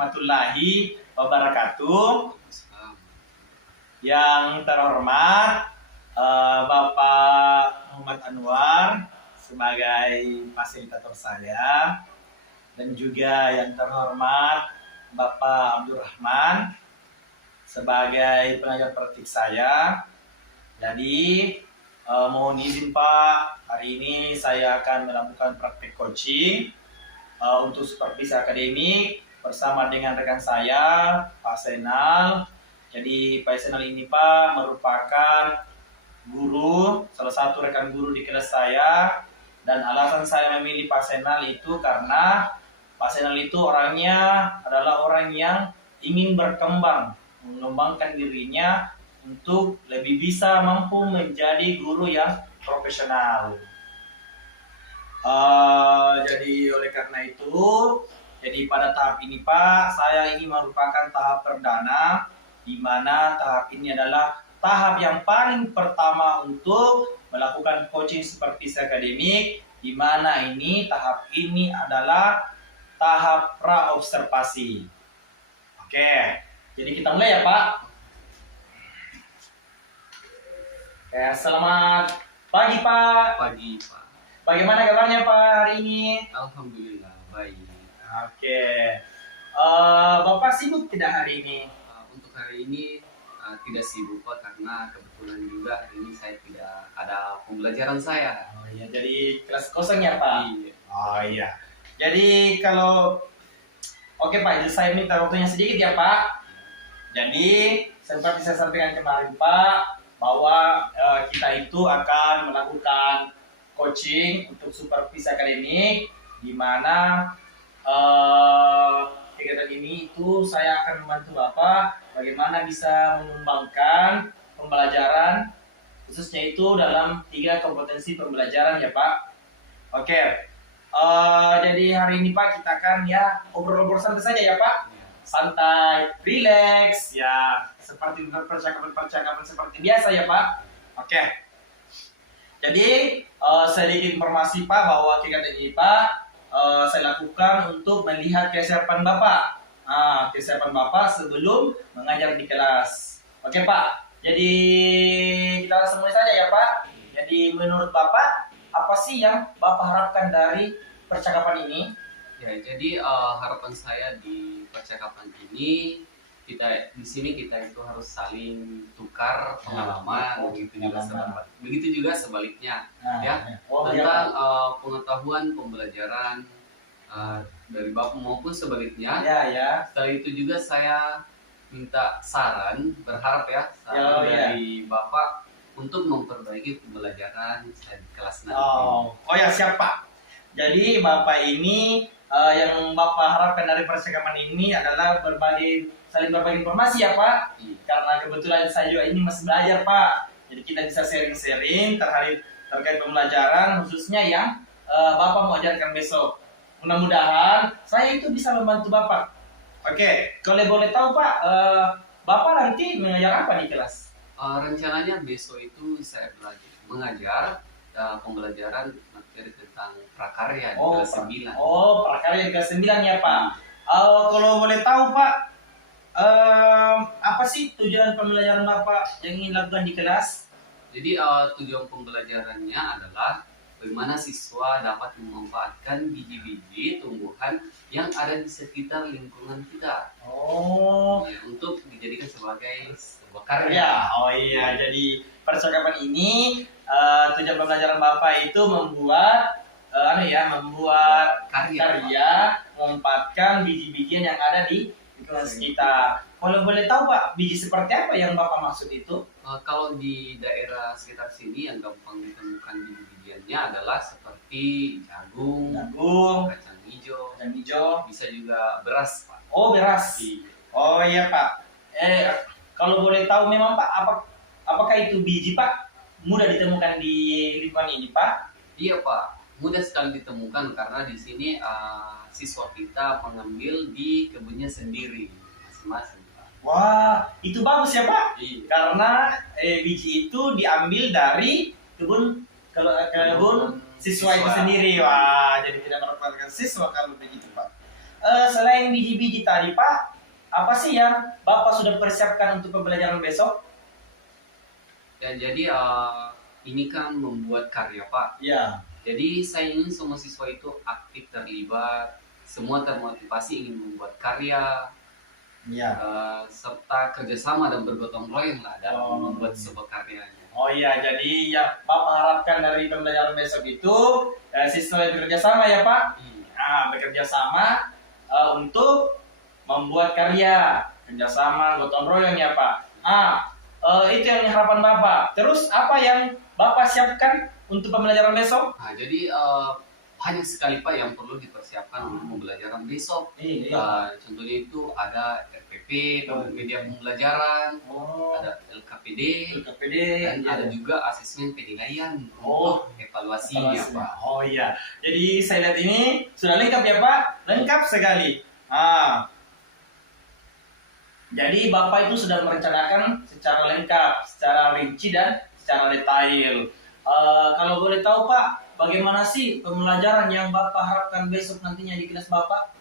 warahmatullahi wabarakatuh. Yang terhormat Bapak Muhammad Anwar sebagai fasilitator saya, dan juga yang terhormat Bapak Abdurrahman sebagai pengajar praktik saya. Jadi mohon izin Pak, hari ini saya akan melakukan praktik coaching untuk supervisi akademik bersama dengan rekan saya, Pak Senal. Jadi Pak Senal ini Pak merupakan guru, salah satu rekan guru di kelas saya. Dan alasan saya memilih Pak Senal itu karena Pak Senal itu orangnya adalah orang yang ingin berkembang, mengembangkan dirinya untuk lebih bisa mampu menjadi guru yang profesional. Jadi oleh karena itu, jadi pada tahap ini Pak, saya ini merupakan tahap perdana, di mana tahap ini adalah tahap yang paling pertama untuk melakukan coaching supervisi akademik, di mana ini tahap ini adalah tahap pra-observasi. Oke, jadi kita mulai ya Pak. Selamat pagi Pak. Pagi Pak. Bagaimana kabarnya Pak hari ini? Alhamdulillah baik. Oke. Bapak sibuk tidak hari ini? Untuk hari ini tidak sibuk Pak, karena kebetulan juga hari ini saya tidak ada pembelajaran saya. Oh iya, jadi kelas kosong ya Pak? Iya. Oh iya. Jadi kalau oke Pak, jadi saya minta waktunya sedikit ya Pak. Jadi seperti saya sampaikan kemarin Pak, bahwa kita itu akan melakukan coaching untuk supervisi akademik, di mana kegiatan ini itu saya akan membantu Bapak bagaimana bisa mengembangkan pembelajaran, khususnya itu dalam 3 kompetensi pembelajaran ya Pak. Oke, jadi hari ini Pak kita akan ya obrol-obrol santai saja ya Pak, santai, relax ya, seperti percakapan seperti biasa ya Pak. Oke. Jadi sedikit informasi Pak bahwa kegiatan ini Pak saya lakukan untuk melihat kesiapan Bapak. Kesiapan Bapak sebelum mengajar di kelas. Oke Pak. Jadi kita langsung mulai saja ya Pak. Jadi menurut Bapak apa sih yang Bapak harapkan dari percakapan ini? Ya, jadi harapan saya di percakapan ini, kita di sini kita itu harus saling tukar pengalaman, begitu juga sebaliknya, tentang pengetahuan pembelajaran dari Bapak maupun sebaliknya. Setelah itu juga saya minta saran, berharap ya saran dari Bapak untuk memperbaiki pembelajaran saya di kelas nanti. Oh ya, siap Pak. Jadi Bapak ini yang Bapak harapkan dari percakapan ini adalah saling berbagi informasi ya Pak. Karena kebetulan saya juga ini masih belajar Pak. Jadi kita bisa sharing-sharing terkait pembelajaran, khususnya yang Bapak mau ajarkan besok. Mudah-mudahan saya itu bisa membantu Bapak. Oke, kalau boleh tahu Pak, Bapak nanti mengajar apa di kelas? Rencananya besok itu saya mengajar pembelajaran materi tentang prakarya di kelas 9. Prakarya di kelas 9 ya Pak. Kalau boleh tahu Pak, apa sih tujuan pembelajaran Bapak yang ingin lakukan di kelas? Jadi tujuan pembelajarannya adalah bagaimana siswa dapat memanfaatkan biji-biji tumbuhan yang ada di sekitar lingkungan kita. Ya, untuk dijadikan sebagai sebuah karya. Oh iya, jadi percakapan ini tujuan pembelajaran Bapak itu membuat karya, memanfaatkan biji-bijian yang ada di lingkungan sekitar. Kalau boleh tahu Pak, biji seperti apa yang Bapak maksud itu? Kalau di daerah sekitar sini yang gampang ditemukan biji-bijiannya adalah seperti jagung, kacang hijau, bisa juga beras Pak. Oh beras. Oh iya Pak. Kalau boleh tahu memang Pak, apakah itu biji Pak mudah ditemukan di lingkungan ini Pak? Iya Pak, mudah sekali ditemukan karena di sini siswa kita mengambil di kebunnya sendiri masing-masing. Wah, itu bagus ya Pak. Iya. Karena biji itu diambil dari kebun siswa itu sendiri. Wah, jadi tidak merupakan siswa kalau begitu Pak. selain biji-biji tadi Pak, apa sih yang Bapak sudah persiapkan untuk pembelajaran besok? Ya, jadi ini kan membuat karya Pak. Ya, Jadi saya ingin semua siswa itu aktif terlibat, semua termotivasi ingin membuat karya, ya. serta kerjasama dan bergotong royong lah dalam Oh. membuat sebuah karyanya. Oh iya, jadi yang Bapak harapkan dari pembelajaran besok itu siswa bekerja sama ya Pak? Bekerja sama untuk membuat karya, kerjasama, gotong royong ya Pak. Itu yang harapan Bapak. Terus apa yang Bapak siapkan untuk pembelajaran besok? Nah, jadi banyak sekali Pak yang perlu dipersiapkan untuk pembelajaran besok. Iya. Contohnya itu ada RPP, media pembelajaran, Oh, ada LKPD, LKPD, dan iya. ada juga asesmen penilaian Oh, untuk evaluasinya Pak. Oh iya. Jadi saya lihat ini sudah lengkap ya Pak? Lengkap sekali. Jadi Bapak itu sudah merencanakan secara lengkap, secara rinci dan secara detail. Kalau boleh tahu Pak, bagaimana sih pembelajaran yang Bapak harapkan besok nantinya di kelas Bapak?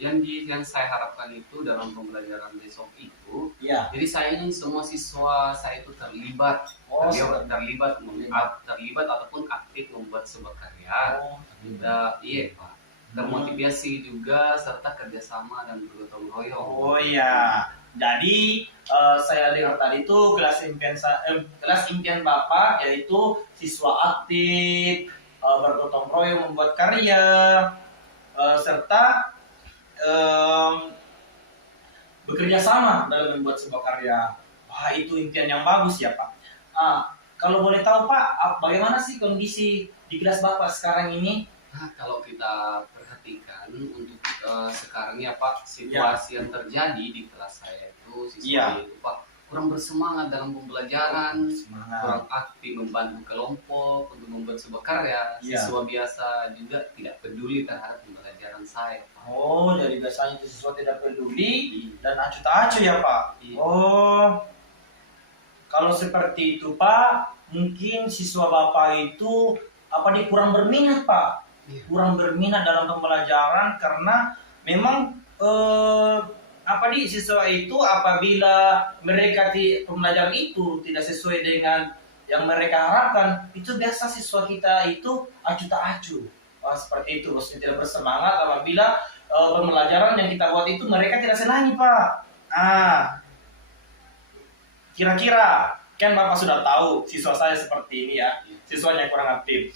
Yang saya harapkan itu dalam pembelajaran besok itu, Iya. jadi saya ingin semua siswa saya itu terlibat, terlibat ataupun aktif membuat sebuah karya. Iya Pak, termotivasi juga serta kerjasama dan bergotong royong. Oh iya. Jadi saya dengar tadi itu kelas impian Bapak yaitu siswa aktif, bergotong royong membuat karya, serta bekerja sama dalam membuat sebuah karya. Wah, itu impian yang bagus ya Pak. Kalau boleh tahu Pak, bagaimana sih kondisi di kelas Bapak sekarang ini? Nah, kalau kita perhatikan untuk sekarang ya Pak, situasi yang terjadi di kelas saya itu siswa itu Pak kurang bersemangat dalam pembelajaran, kurang aktif membantu kelompok untuk membuat sebuah karya. Siswa biasa juga tidak peduli terhadap pembelajaran saya Pak. Oh, jadi biasanya itu siswa tidak peduli dan acuh tak acuh ya Pak? Iya. Oh, kalau seperti itu Pak, mungkin siswa Bapak itu kurang berminat Pak? Kurang berminat dalam pembelajaran karena memang siswa itu apabila mereka di pembelajaran itu tidak sesuai dengan yang mereka harapkan, itu biasa siswa kita itu acuh tak acuh. Seperti itu, maksudnya tidak bersemangat apabila pembelajaran yang kita buat itu mereka tidak senangi Pak. Kira-kira kan Bapak sudah tahu siswa saya seperti ini ya, siswanya kurang aktif.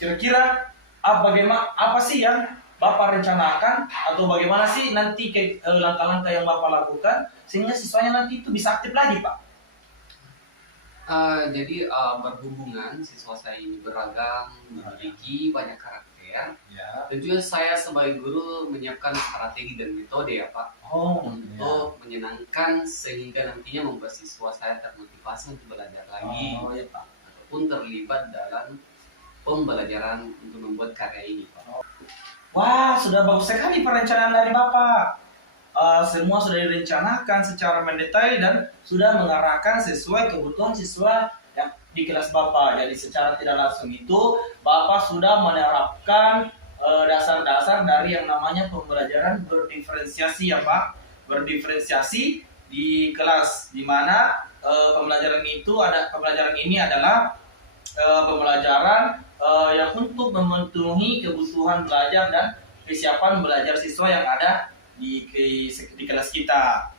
Kira-kira apa sih yang Bapak rencanakan atau bagaimana sih nanti langkah-langkah yang Bapak lakukan sehingga siswanya nanti itu bisa aktif lagi Pak? Jadi berhubungan siswa saya ini beragam, memiliki banyak karakter, dan juga saya sebagai guru menyiapkan strategi dan metode ya Pak untuk menyenangkan sehingga nantinya membuat siswa saya termotivasi untuk belajar lagi ataupun terlibat dalam pembelajaran untuk membuat karya ini Pak. Wah, sudah bagus sekali perencanaan dari Bapak. Semua sudah direncanakan secara mendetail dan sudah mengarahkan sesuai kebutuhan siswa yang di kelas Bapak. Jadi secara tidak langsung itu Bapak sudah menerapkan dasar-dasar dari yang namanya pembelajaran berdiferensiasi ya Pak. Berdiferensiasi di kelas, di mana pembelajaran ini adalah pembelajaran yang untuk memenuhi kebutuhan belajar dan kesiapan belajar siswa yang ada di kelas kita.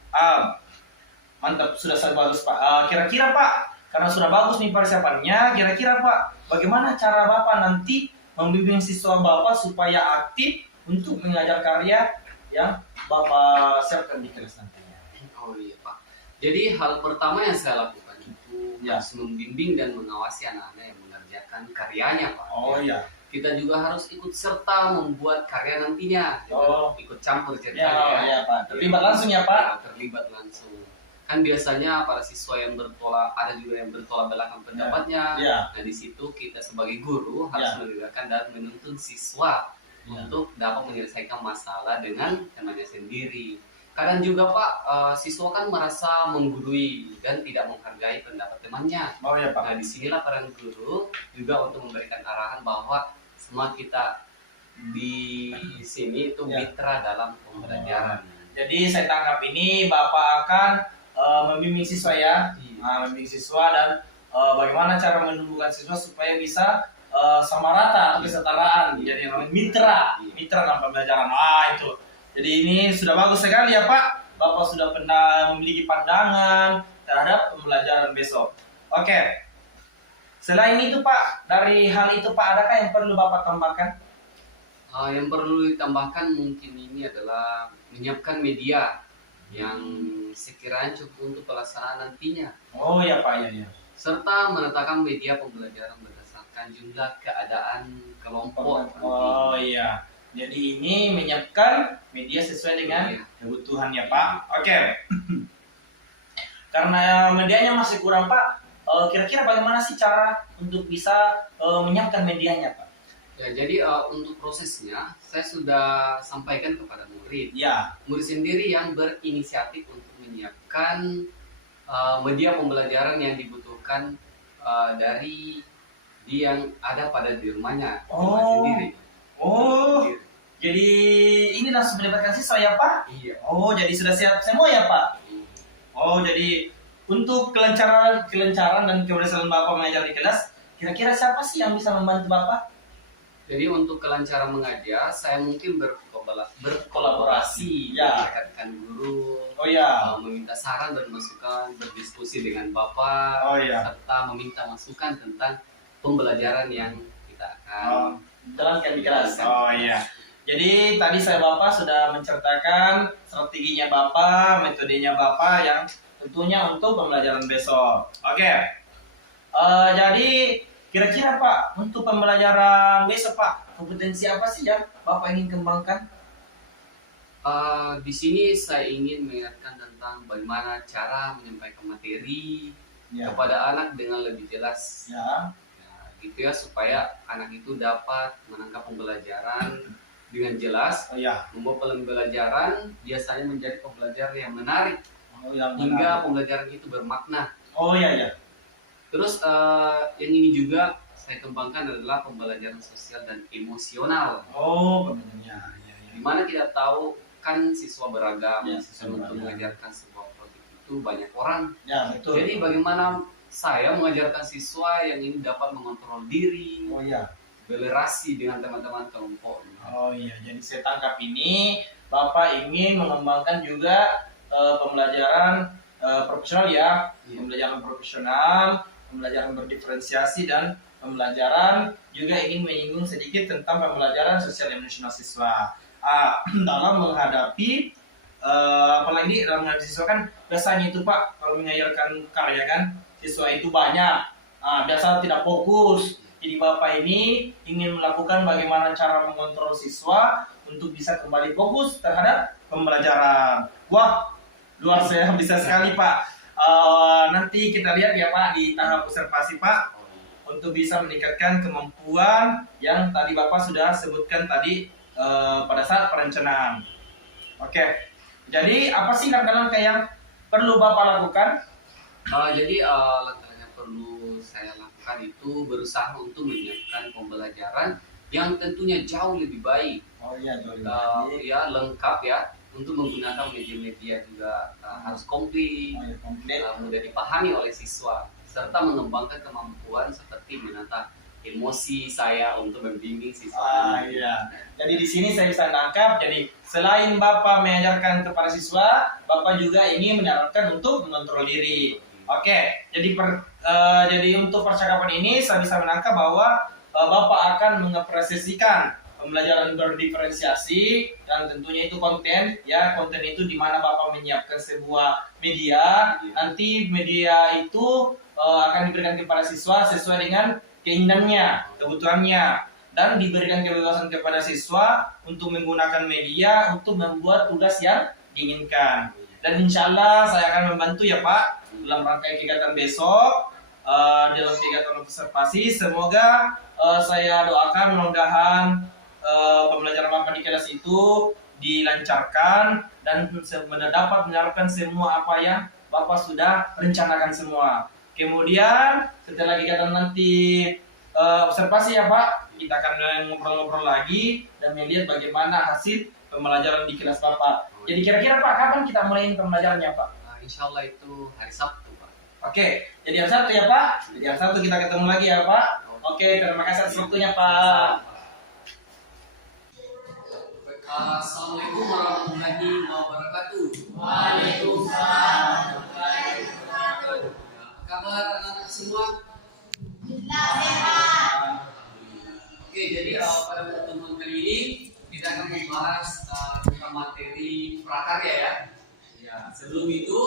Mantap, sudah bagus Pak. Kira-kira Pak, karena sudah bagus nih persiapannya, kira-kira Pak, bagaimana cara Bapak nanti membimbing siswa Bapak supaya aktif untuk mengajar karya yang Bapak siapkan di kelas nantinya? Oh iya Pak. Jadi hal pertama yang saya lakukan itu harus membimbing dan mengawasi anak-anak yang mengerjakan karyanya Pak. Oh iya. Kita juga harus ikut serta membuat karya nantinya, ikut campur Ya ceritanya. Iya Pak. Terlibat langsung ya Pak. Ya, terlibat langsung. Kan biasanya para siswa yang bertolak, ada juga yang bertolak belakang pendapatnya. Nah di situ kita sebagai guru harus mendengarkan dan menuntun siswa untuk dapat menyelesaikan masalah dengan temannya sendiri. Kadang juga Pak, siswa kan merasa menggurui dan tidak menghargai pendapat temannya. Oh ya Pak. Nah disinilah peran guru juga untuk memberikan arahan bahwa semua kita di sini itu Ya. mitra dalam pembelajaran. Jadi saya tangkap ini Bapak akan membimbing siswa ya, membimbing siswa dan bagaimana cara menumbuhkan siswa supaya bisa sama rata atau kesetaraan. Jadi namanya mitra dalam pembelajaran. Itu. Jadi ini sudah bagus sekali ya Pak. Bapak sudah pernah memiliki pandangan terhadap pembelajaran besok. Oke. Selain itu Pak, dari hal itu Pak, adakah yang perlu Bapak tambahkan? Yang perlu ditambahkan mungkin ini adalah menyiapkan media yang sekiranya cukup untuk pelaksanaan nantinya, Oh ya Pak, ya. serta menetapkan media pembelajaran berdasarkan jumlah keadaan kelompok. Oh iya. Jadi ini menyiapkan media sesuai dengan Iya. kebutuhan ya Pak. Oke. Karena medianya masih kurang Pak, kira-kira bagaimana sih cara untuk bisa menyiapkan medianya Pak? Ya, jadi untuk prosesnya saya sudah sampaikan kepada murid. Ya. Murid sendiri yang berinisiatif untuk menyiapkan media pembelajaran yang dibutuhkan dari dia yang ada pada di rumahnya sendiri. Oh. Jadi ini langsung melibatkan siswa ya Pak? Iya. Oh, jadi sudah siap semua ya Pak? Oh, jadi untuk kelancaran dan keberhasilan Bapak mengajar di kelas, kira-kira siapa sih yang bisa membantu Bapak? Jadi untuk kelancaran mengajar, saya mungkin berkolaborasi, Ya. mendekatkan guru, Oh ya. meminta saran dan masukan, berdiskusi dengan Bapak, Oh ya. serta meminta masukan tentang pembelajaran yang kita akan Jalankan di kelas. Oh iya. Jadi tadi saya Bapak sudah menceritakan strateginya Bapak, metodenya Bapak yang tentunya untuk pembelajaran besok. Oke. Jadi kira-kira Pak, untuk pembelajaran besok Pak, kompetensi apa sih yang Bapak ingin kembangkan? Di sini saya ingin mengingatkan tentang bagaimana cara menyampaikan materi kepada anak dengan lebih jelas. Ya. Gitu ya, supaya anak itu dapat menangkap pembelajaran dengan jelas. Oh ya. Membawa pembelajaran biasanya menjadi pembelajaran yang menarik Yang hingga pembelajaran itu bermakna. Oh ya. Terus yang ini juga saya kembangkan adalah pembelajaran sosial dan emosional. Oh, benar. Ya. Dimana kita tahu kan siswa beragam, Ya, siswa siswa untuk beragam. mengajarkan sebuah proyek itu banyak orang. Ya, betul. Jadi bagaimana saya mengajarkan siswa yang ini dapat mengontrol diri, Oh ya. berrelasi dengan teman-teman kelompok. Oh iya, jadi saya tangkap ini Bapak ingin mengembangkan juga pembelajaran profesional ya, Iya. pembelajaran profesional, pembelajaran berdiferensiasi dan pembelajaran juga ingin menyinggung sedikit tentang pembelajaran sosial emosional siswa dalam menghadapi apalagi dalam menghadapi siswa kan biasanya itu Pak kalau mengajarkan karya kan siswa itu banyak, biasa tidak fokus. Jadi Bapak ini ingin melakukan bagaimana cara mengontrol siswa untuk bisa kembali fokus terhadap pembelajaran. Wah, luar biasa sekali Pak. Nanti kita lihat ya Pak di tahap observasi Pak untuk bisa meningkatkan kemampuan yang tadi Bapak sudah sebutkan tadi pada saat perencanaan. Oke, jadi apa sih langkah-langkah yang perlu Bapak lakukan? Jadi langkah yang perlu saya lakukan itu berusaha untuk menyiapkan pembelajaran yang tentunya jauh lebih baik, Oh iya, ya lengkap ya, untuk menggunakan media-media juga harus komplit, komplit. mudah dipahami oleh siswa, serta mengembangkan kemampuan seperti menata emosi saya untuk membimbing siswa. Iya. Jadi di sini saya bisa nangkap. Jadi selain Bapak mengajarkan kepada siswa, Bapak juga ini menyarankan untuk mengontrol diri. Oke. Jadi untuk percakapan ini saya bisa menangkap bahwa Bapak akan mengapresiasikan pembelajaran berdiferensiasi dan tentunya itu konten ya, konten itu di mana Bapak menyiapkan sebuah media. Nanti media itu akan diberikan kepada siswa sesuai dengan keinginannya, kebutuhannya, dan diberikan kebebasan kepada siswa untuk menggunakan media untuk membuat tugas yang diinginkan. Dan insya Allah saya akan membantu ya Pak dalam rangkaian kegiatan besok, dalam kegiatan observasi. Semoga saya doakan mudah-mudahan pembelajaran Bapak di kelas itu dilancarkan dan dapat menyalurkan semua apa yang Bapak sudah rencanakan semua. Kemudian setelah kegiatan nanti observasi ya Pak, kita akan ngobrol-ngobrol lagi dan melihat bagaimana hasil pembelajaran di kelas Bapak. Jadi kira-kira Pak, kapan kita mulai pembelajarannya Pak? Insya Allah itu hari Sabtu Pak. Oke, jadi hari Sabtu ya Pak. Jadi hari Sabtu kita ketemu lagi ya Pak. Oke, terima kasih atas waktunya Pak. Assalamualaikum warahmatullahi wabarakatuh. Waalaikumsalam. Apa kabar anak-anak semua? Oke, jadi pada pertemuan kali ini kita akan membahas tentang materi prakarya ya. Ya, sebelum itu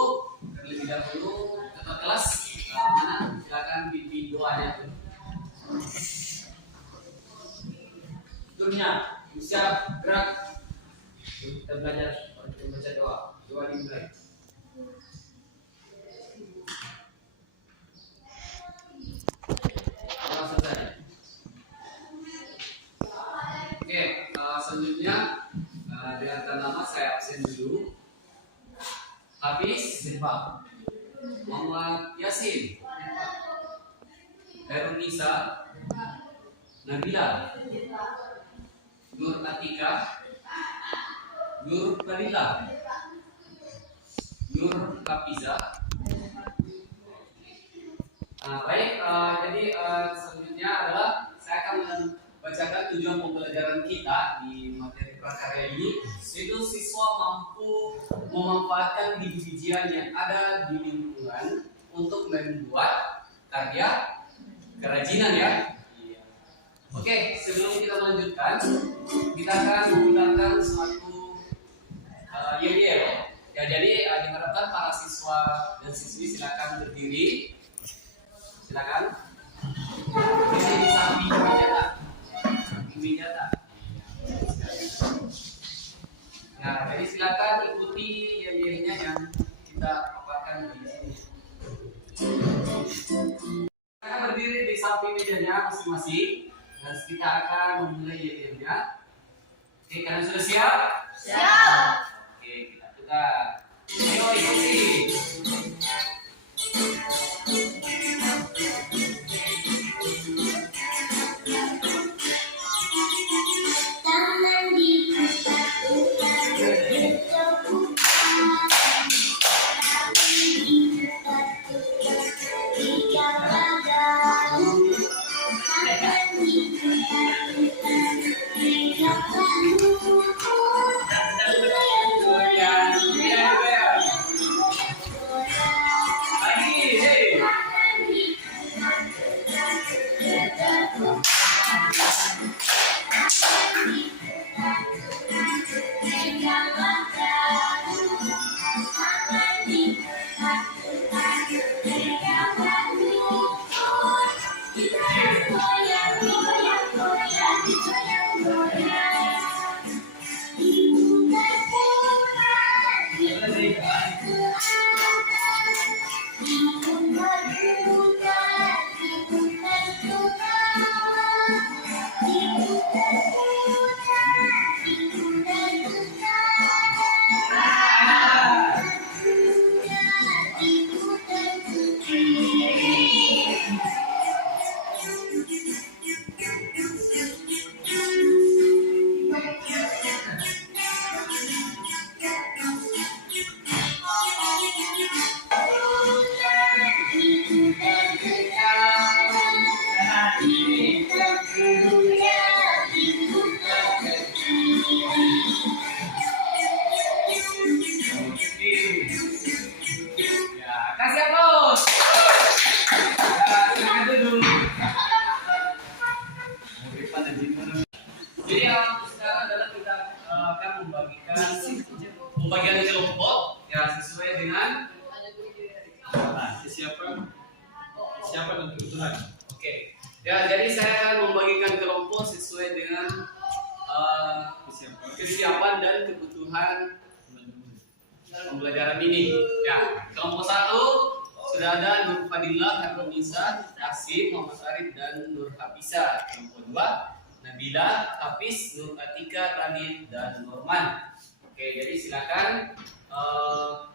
terlebih dahulu ketua kelas mana? Silakan pimpin doanya. Turnya, siap, gerak. Kita belajar, kita baca doa. Doa dimulai. Selesai. Oke, selanjutnya dengan nama saya absen dulu. Habis, Pak. Muhammad Yasin, Herunisa, Nabila, Nur Atika, Nur Balila, Nur Hafiza. Baik, jadi selanjutnya adalah saya akan membacakan tujuan pembelajaran kita di materi prakarya ini, yaitu siswa mampu memanfaatkan biji-bijian yang ada di lingkungan untuk membuat karya kerajinan ya. Oke, sebelum kita melanjutkan, kita akan menggunakan suatu yel-yel. Ya, jadi diharapkan para siswa dan siswi silakan berdiri. Silakan. Ini di samping meja tak? Samping meja tak? Nah, jadi silakan ikuti yel-yelnya yang kita paparkan di sini. Silakan berdiri di samping mejanya masing-masing. Dan kita akan memulai yel-yelnya. Oke, kalian sudah siap? Siap. Oke, kita putar. Ayo ikuti. Tangan diputar-putar, berputar. Kaki diputar-putar, tiga badan. Tangan diputar-putar, tiga lutut. Goyang-goyang, goyang-goyang. Lagi, hei. Tangan diputar-putar, berputar. Ya, kasih aplaus. Ya, silakan duduk. Jadi yang sekarang adalah kita akan membagikan pembagian kelompok ya sesuai dengan Siapa dan kebutuhan? oke. Ya, jadi saya akan membagikan kelompok sesuai dengan kesiapan dan kebutuhan pembelajaran ini. Ya, kelompok 1 sudah ada Nur Fadila, Harunisa, Asim, Muhammad Arif dan Nur Hafiza. Kelompok 2 Nabila, Hafiz, Nur Atika, Radit dan Norman. Oke, jadi silakan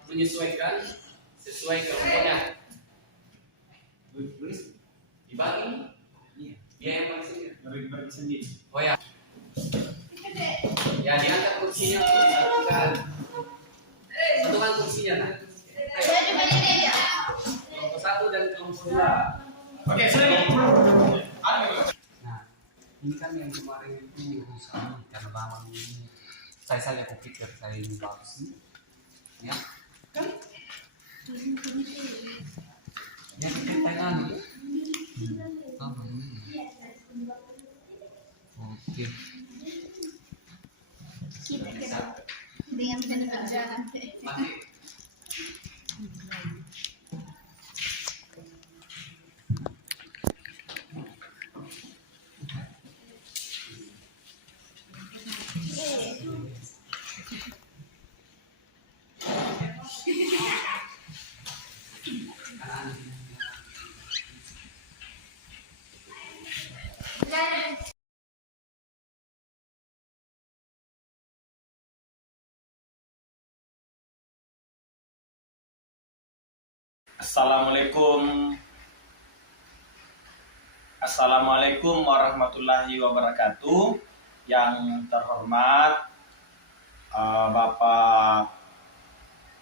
menyesuaikan sesuai kelompoknya. Dibagi? Iya. Dia yang paling senior. Lebih sendiri. Oh ya. Ya diangkat kursinya untuk disatukan. Satukan kursinya nah. Ayo. Kelompok 1 dan kelompok 2. Oke, sering. Nah, ini kan yang kemarin itu urusan karena Bambang ini saya pikir saya ini bagus nih. Ya. Kan? Ya diceritain ya. Oke. Bisa. Dengan pekerjaan. Mati. Assalamualaikum. Assalamualaikum warahmatullahi wabarakatuh. Yang terhormat Bapak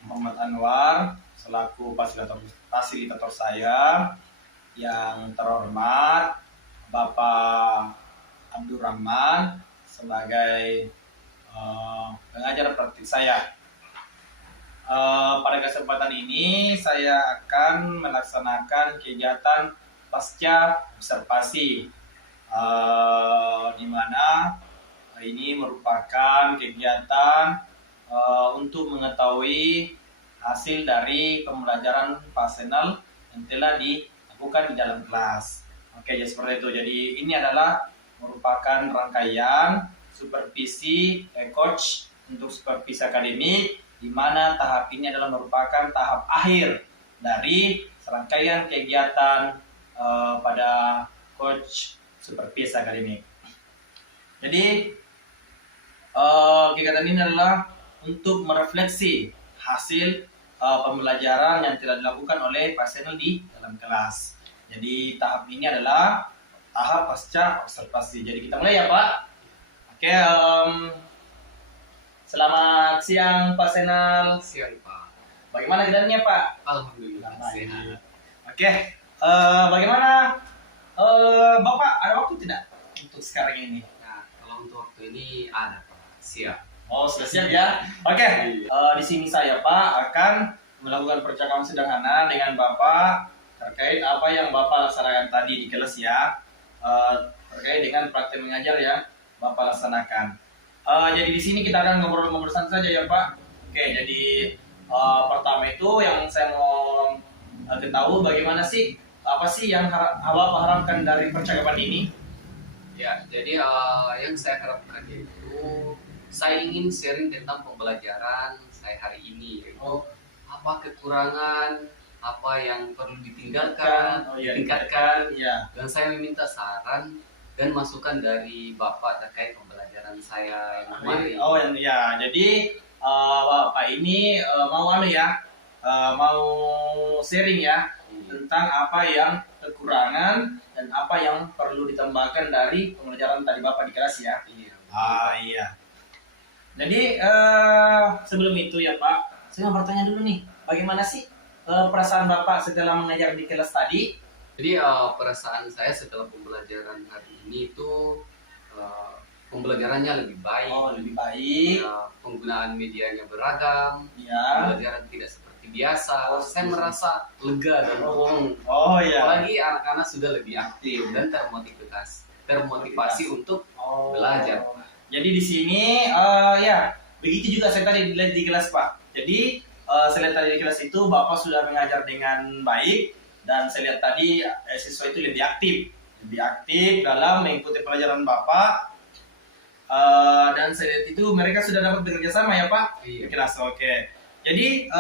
Muhammad Anwar selaku fasilitator saya. Yang terhormat Bapak Abdurrahman sebagai pengajar praktik saya. Pada kesempatan ini saya akan melaksanakan kegiatan pasca observasi, di mana ini merupakan kegiatan untuk mengetahui hasil dari pembelajaran passional yang telah dilakukan di dalam kelas. Oke, ya seperti itu. Jadi ini adalah merupakan rangkaian supervisi coach untuk supervisi akademik, di mana tahap ini adalah merupakan tahap akhir dari serangkaian kegiatan pada coach supervisi akademik. Jadi kegiatan ini adalah untuk merefleksi hasil pembelajaran yang telah dilakukan oleh pasien di dalam kelas. Jadi tahap ini adalah tahap pasca observasi. Jadi kita mulai ya Pak. Oke, selamat siang Pak Senal. Siang Pak. Bagaimana keadaannya Pak? Alhamdulillah sehat. Oke, bagaimana Bapak ada waktu tidak untuk sekarang ini? Nah, kalau untuk waktu ini ada Pak. Siap. Oh, sudah siap ya? Oke, di sini saya Pak akan melakukan percakapan sederhana dengan Bapak terkait apa yang Bapak laksanakan tadi di kelas ya, terkait dengan praktek mengajar yang Bapak laksanakan. Jadi di sini kita akan ngobrol-ngobrol santai saja ya Pak. Oke, jadi pertama itu yang saya mau ketahui bagaimana sih, apa sih yang Bapak harapkan dari percakapan ini? Ya, jadi yang saya harapkan itu saya ingin sharing tentang pembelajaran saya hari ini, yaitu apa kekurangan, apa yang perlu ditinggalkan, ditingkatkan, ya. dan saya meminta saran dan masukan dari Bapak terkait pembelajaran saya yang kemarin. Oh ya, jadi Bapak ini mau sharing ya tentang apa yang kekurangan dan apa yang perlu ditambahkan dari pembelajaran tadi Bapak di kelas ya. Iya. Iya. Jadi sebelum itu ya Pak, saya mau bertanya dulu nih, bagaimana sih perasaan Bapak setelah mengajar di kelas tadi? Jadi perasaan saya setelah pembelajaran hari ini itu pembelajarannya lebih baik. Oh, lebih baik. Penggunaan medianya beragam. Ya. Pembelajaran tidak seperti biasa. Saya merasa lega dan plong. Oh ya. Apalagi anak-anak sudah lebih aktif dan termotivasi untuk belajar. Jadi di sini ya begitu juga saya tadi lihat di kelas Pak. Jadi saya lihat tadi di kelas itu Bapak sudah mengajar dengan baik dan saya lihat tadi siswa itu lebih aktif dalam mengikuti pelajaran Bapak. Dan saya lihat itu mereka sudah dapat bekerja sama ya Pak di kelas. Oke. Jadi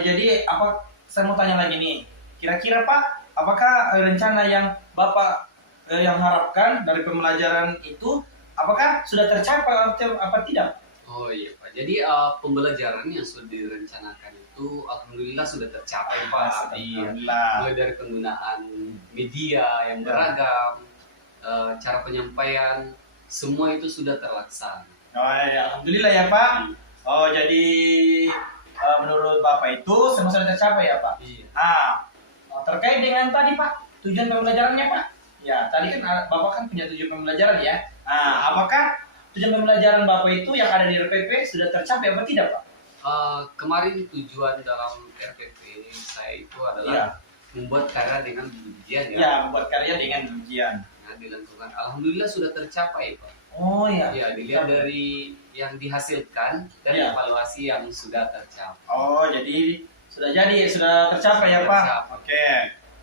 jadi apa? Saya mau tanya lagi nih. Kira-kira Pak, apakah rencana yang Bapak yang harapkan dari pembelajaran itu apakah sudah tercapai atau apa tidak? Oh iya Pak. Jadi pembelajaran yang sudah direncanakan itu alhamdulillah sudah tercapai Pak. Iya. Alhamdulillah. Mulai dari penggunaan media yang Ya. beragam, cara penyampaian, semua itu sudah terlaksana. Oh, ya, alhamdulillah ya Pak. Oh, jadi menurut Bapak itu semua sudah tercapai ya Pak? Iya. Terkait dengan tadi Pak, tujuan pembelajarannya Pak? Ya, tadi kan Bapak kan punya tujuan pembelajaran ya. Apakah tujuan pembelajaran Bapak itu yang ada di RPP sudah tercapai apa tidak Pak? Kemarin tujuan dalam RPP saya itu adalah Iya. membuat karya dengan ujian ya. Ya, membuat karya dengan ujian. Nah, dilakukan. Alhamdulillah sudah tercapai Pak. Oh ya. Ya, dilihat dari yang dihasilkan dan Iya. evaluasi yang sudah tercapai. Oh, jadi sudah tercapai ya Pak? Tercapai. Oke.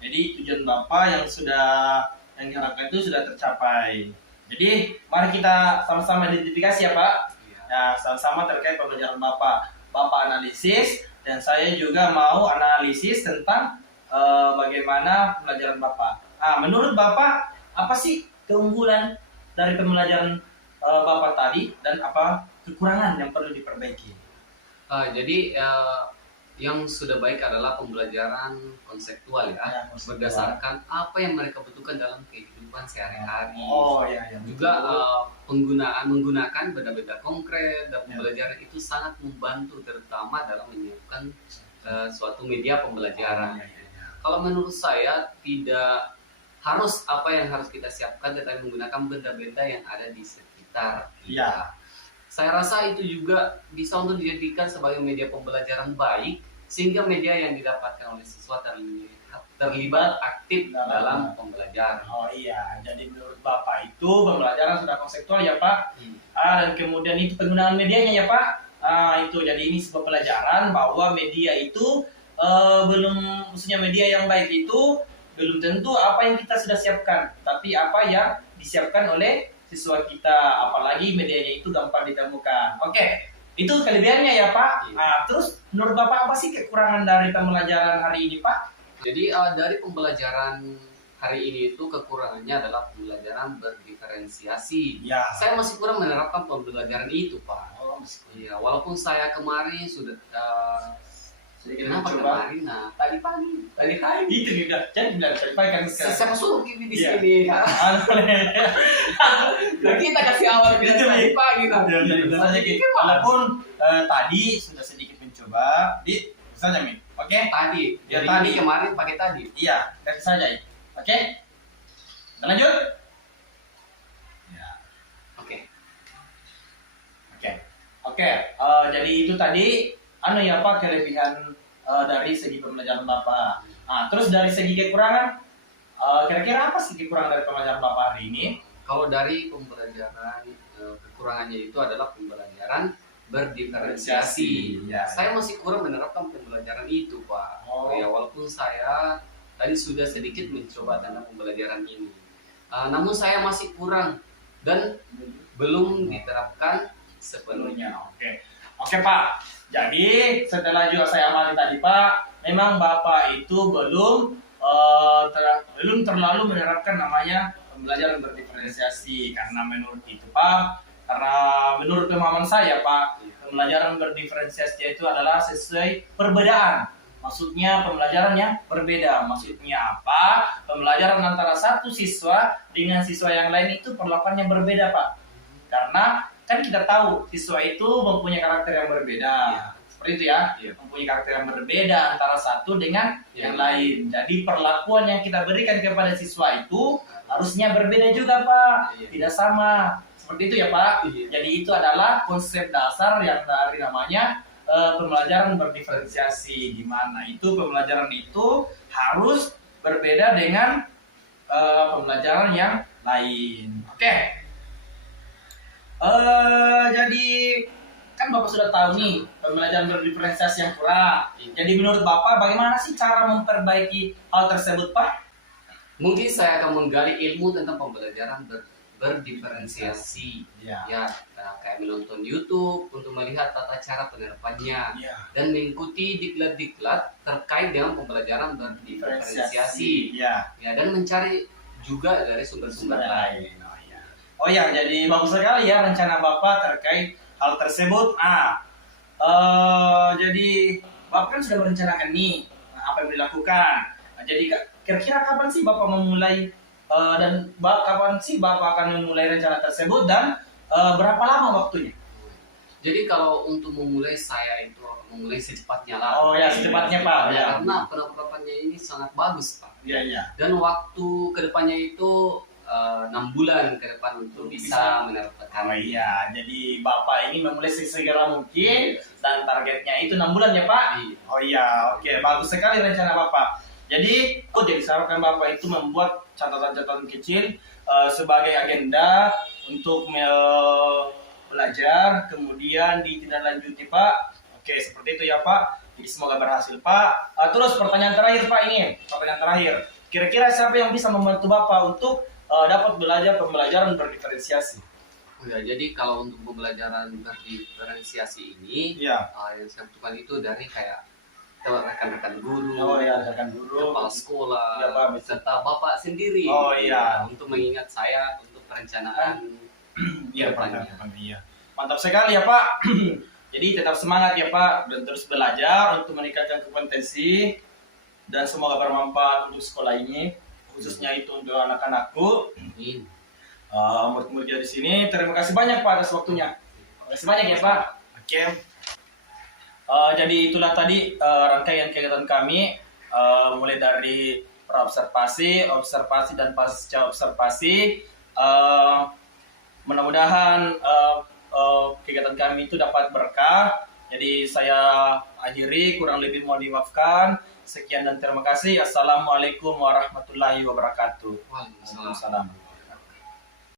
Jadi tujuan Bapak yang diharapkan itu sudah tercapai. Jadi mari kita sama-sama identifikasi ya Pak. Iya. Ya, sama-sama terkait pembelajaran Bapak. Bapak analisis dan saya juga mau analisis tentang bagaimana pembelajaran Bapak. Menurut Bapak apa sih keunggulan dari pembelajaran Bapak tadi dan apa kekurangan yang perlu diperbaiki? Jadi yang sudah baik adalah pembelajaran konseptual ya, Ya, konseptual. berdasarkan apa yang mereka butuhkan dalam kehidupan sehari-hari. Oh ya, ya. Juga menggunakan benda-benda konkret dan Ya. pembelajaran itu sangat membantu terutama dalam menyiapkan suatu media pembelajaran. Oh, ya. Kalau menurut saya tidak harus apa yang harus kita siapkan, tetapi menggunakan benda-benda yang ada di sekitar kita. Iya. Saya rasa itu juga bisa untuk dijadikan sebagai media pembelajaran baik, sehingga media yang didapatkan oleh siswa terlibat aktif dalam pembelajaran. Oh iya, jadi menurut Bapak itu pembelajaran sudah konseptual ya Pak. Dan kemudian itu penggunaan medianya ya Pak. Itu jadi ini sebuah pelajaran bahwa media itu belum, maksudnya media yang baik itu belum tentu apa yang kita sudah siapkan, tapi apa yang disiapkan oleh siswa kita, apalagi medianya itu gampang ditemukan. Oke, itu kelebihannya ya Pak. Terus menurut Bapak apa sih kekurangan dari pembelajaran hari ini Pak? Jadi dari pembelajaran hari ini itu kekurangannya adalah pembelajaran berdiferensiasi. Ya. Saya masih kurang menerapkan pembelajaran itu Pak. Oh, Iya, walaupun saya kemarin sudah sedikit kenapa mencoba. kemarin? Nah, tadi pagi, tadi hari. Itu nih udah, jadi bilang sampaikan Siapa suruh gini di Iya. sini? Nah, kita kasih awal bilang Itu tadi nih. pagi. Nah. Ya, jadi misalnya Tadi gitu. kan, Pak. Walaupun tadi sudah sedikit mencoba, misalnya Mi, oke? Tadi, Ya, jadi tadi. ini kemarin pakai tadi. Iya, kasih saja ya. Oke? Kita lanjut? Ya, Oke. oke. Oke, jadi itu tadi ya Pak kelebihan dari segi pembelajaran Bapak. Terus dari segi kekurangan, kira-kira apa sih kekurangan dari pembelajaran Bapak hari ini? Kalau dari pembelajaran kekurangannya itu adalah pembelajaran berdiferensiasi. Ya, Saya masih kurang menerapkan pembelajaran itu, Pak. Oh. Ya, walaupun saya tadi sudah sedikit mencoba tentang pembelajaran ini. Namun saya masih kurang dan belum diterapkan sepenuhnya. Oke. Oke Pak, jadi setelah juga saya amati tadi Pak, memang Bapak itu belum terlalu menerapkan namanya pembelajaran berdiferensiasi karena menurut itu Pak, karena menurut pemahaman saya Pak, pembelajaran berdiferensiasi itu adalah sesuai perbedaan. Maksudnya pembelajaran yang berbeda. Maksudnya apa? Pembelajaran antara satu siswa dengan siswa yang lain itu perlakuannya berbeda Pak. Karena kan kita tahu siswa itu mempunyai karakter yang berbeda. Iya. Seperti itu ya. Iya. Mempunyai karakter yang berbeda antara satu dengan Iya. yang lain. Jadi perlakuan yang kita berikan kepada siswa itu harusnya berbeda juga Pak. Iya. Tidak sama. Seperti itu ya Pak. Iya. Jadi itu adalah konsep dasar yang dari namanya pembelajaran berdiferensiasi. Di mana itu pembelajaran itu harus berbeda dengan pembelajaran yang lain. Oke. Jadi kan Bapak sudah tahu nih pembelajaran berdiferensiasi yang kurang. Jadi menurut Bapak bagaimana sih cara memperbaiki hal tersebut Pak? Mungkin saya akan menggali ilmu tentang pembelajaran berdiferensiasi. Ya. Ya, kayak menonton YouTube untuk melihat tata cara penerapannya Ya. dan mengikuti diklat-diklat terkait dengan pembelajaran berdiferensiasi. Ya. Ya, dan mencari juga dari sumber-sumber lain. Oh ya, jadi bagus sekali ya rencana Bapak terkait hal tersebut. Jadi Bapak kan sudah merencanakan nih apa yang dilakukan. Nah, jadi kira-kira kapan sih Bapak memulai dan kapan sih Bapak akan memulai rencana tersebut dan berapa lama waktunya? Jadi kalau untuk memulai saya itu memulai secepatnya lah. Oh ya, secepatnya Pak. Ya. Karena penerapannya ini sangat bagus Pak. Iya, iya. Dan waktu kedepannya itu 6 bulan ke depan untuk bisa menerapkan. Oh iya, jadi Bapak ini memulai sesegera mungkin dan targetnya itu 6 bulan ya Pak? Iya. Oh iya, oke, bagus sekali rencana Bapak. Jadi disarankan Bapak itu membuat catatan-catatan kecil sebagai agenda untuk belajar, kemudian ditindaklanjuti Pak. Oke, seperti itu ya Pak. Jadi semoga berhasil Pak. Terus pertanyaan terakhir Pak ini, pertanyaan terakhir. Kira-kira siapa yang bisa membantu Bapak untuk dapat belajar pembelajaran berdiferensiasi? Oh ya, jadi kalau untuk pembelajaran berdiferensiasi ini, Iya. yang saya butuhkan itu dari kayak rekan-rekan guru, Oh iya, rekan guru. kepala sekolah, Ya, Pak, bisa. serta Bapak sendiri. Oh, iya. Untuk mengingat saya untuk perencanaan. Iya, kedepannya. Iya. Mantap sekali ya Pak. Jadi tetap semangat ya Pak dan terus belajar untuk meningkatkan kompetensi dan semoga bermanfaat untuk sekolah ini, khususnya itu untuk anak-anakku. Amin. Murid-murid di sini. Terima kasih banyak Pak atas waktunya. Terima kasih banyak ya Pak. Oke. Jadi itulah tadi rangkaian kegiatan kami mulai dari praobservasi, observasi dan pasca observasi. Mudah-mudahan kegiatan kami itu dapat berkah. Jadi saya akhiri, kurang lebih mohon dimaafkan. Sekian dan terima kasih. Assalamualaikum warahmatullahi wabarakatuh. Waalaikumsalam. Waalaikumsalam.